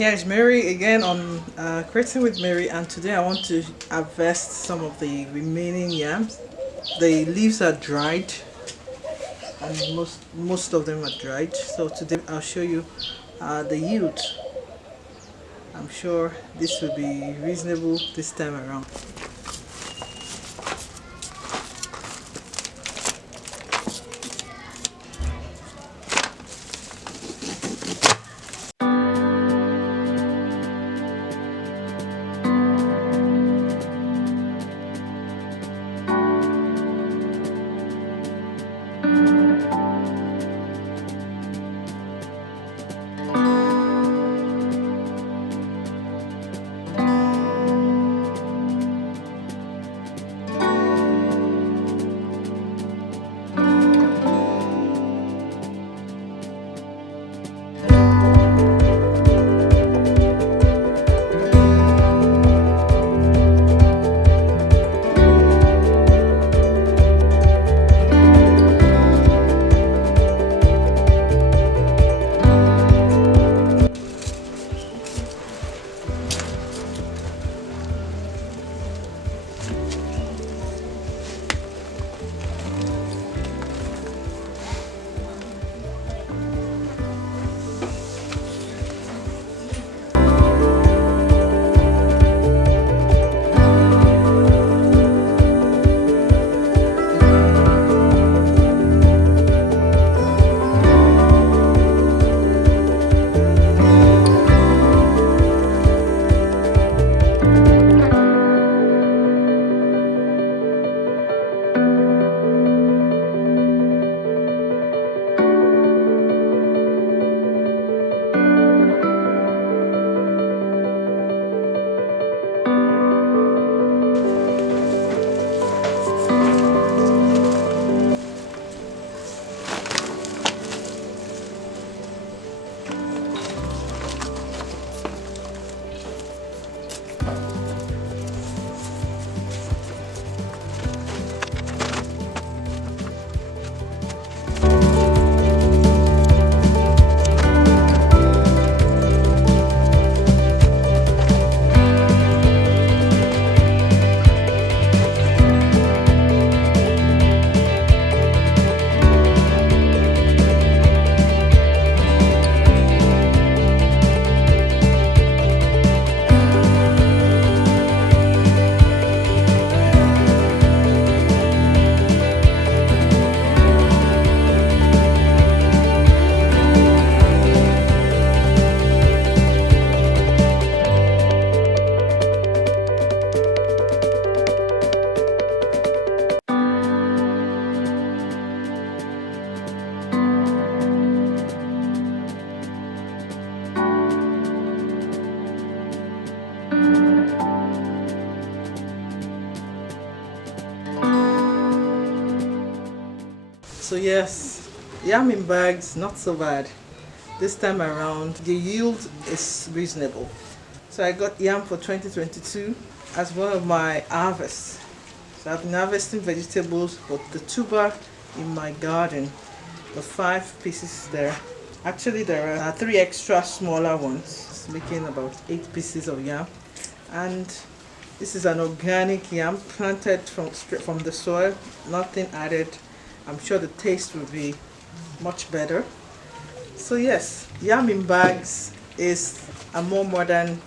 Here is Mary again on Creating with Mary, and today I want to harvest some of the remaining yams. The leaves are dried, and most of them are dried. So today I'll show you the yield. I'm sure this will be reasonable this time around. So yes, yam in bags, not so bad. This time around, the yield is reasonable. So I got yam for 2022 as one of my harvests. So I've been harvesting vegetables, but the tuber in my garden, the 5 pieces there. Actually, there are 3 extra smaller ones, making about 8 pieces of yam. And this is an organic yam planted straight from the soil, nothing added. I'm sure the taste will be much better. So yes, yam in bags is a more modern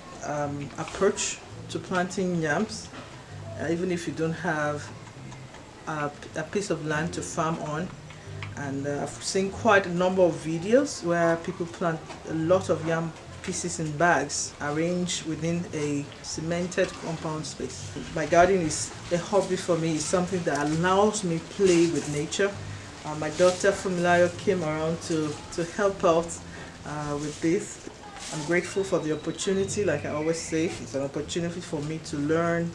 approach to planting yams, even if you don't have a piece of land to farm on. And I've seen quite a number of videos where people plant a lot of yam pieces in bags arranged within a cemented compound space. My garden is a hobby for me. It's something that allows me play with nature. My daughter Fumilayo came around to help out with this. I'm grateful for the opportunity. Like I always say, it's an opportunity for me to learn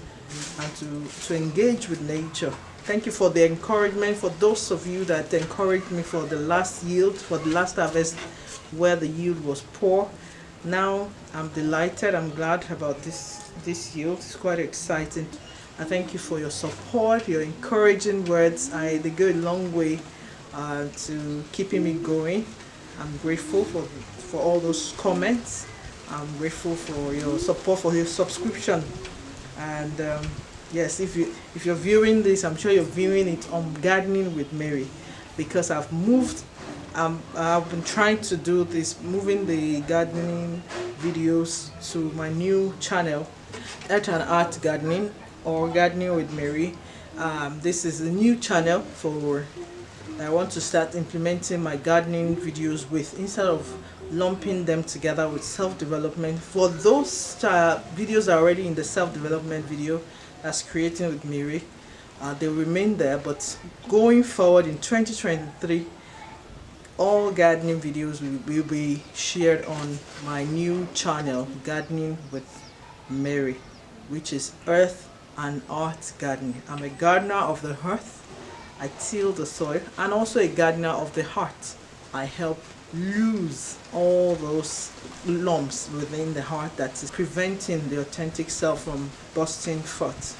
and to engage with nature. Thank you for the encouragement, for those of you that encouraged me for the last yield, for the last harvest where the yield was poor. Now I'm delighted, I'm glad about this yield. It's quite exciting. I thank you for your support, your encouraging words. They go a long way to keeping me going. I'm grateful for all those comments. I'm grateful for your support, for your subscription. And yes, if you're viewing this, I'm sure you're viewing it on Gardening with Mary, because I've moved. I've been trying to do this, moving the gardening videos to my new channel, Earth and Art Gardening, or Gardening with Mary. This is a new channel for I want to start implementing my gardening videos with, instead of lumping them together with self-development. For those videos that are already in the self-development video, that's Creating with Mary, they remain there. But going forward in 2023, all gardening videos will be shared on my new channel, Gardening with Mary, which is Earth and Art Gardening. I'm a gardener of the earth. I till the soil, and also a gardener of the heart. I help lose all those lumps within the heart that is preventing the authentic self from busting forth.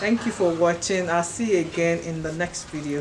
Thank you for watching. I'll see you again in the next video.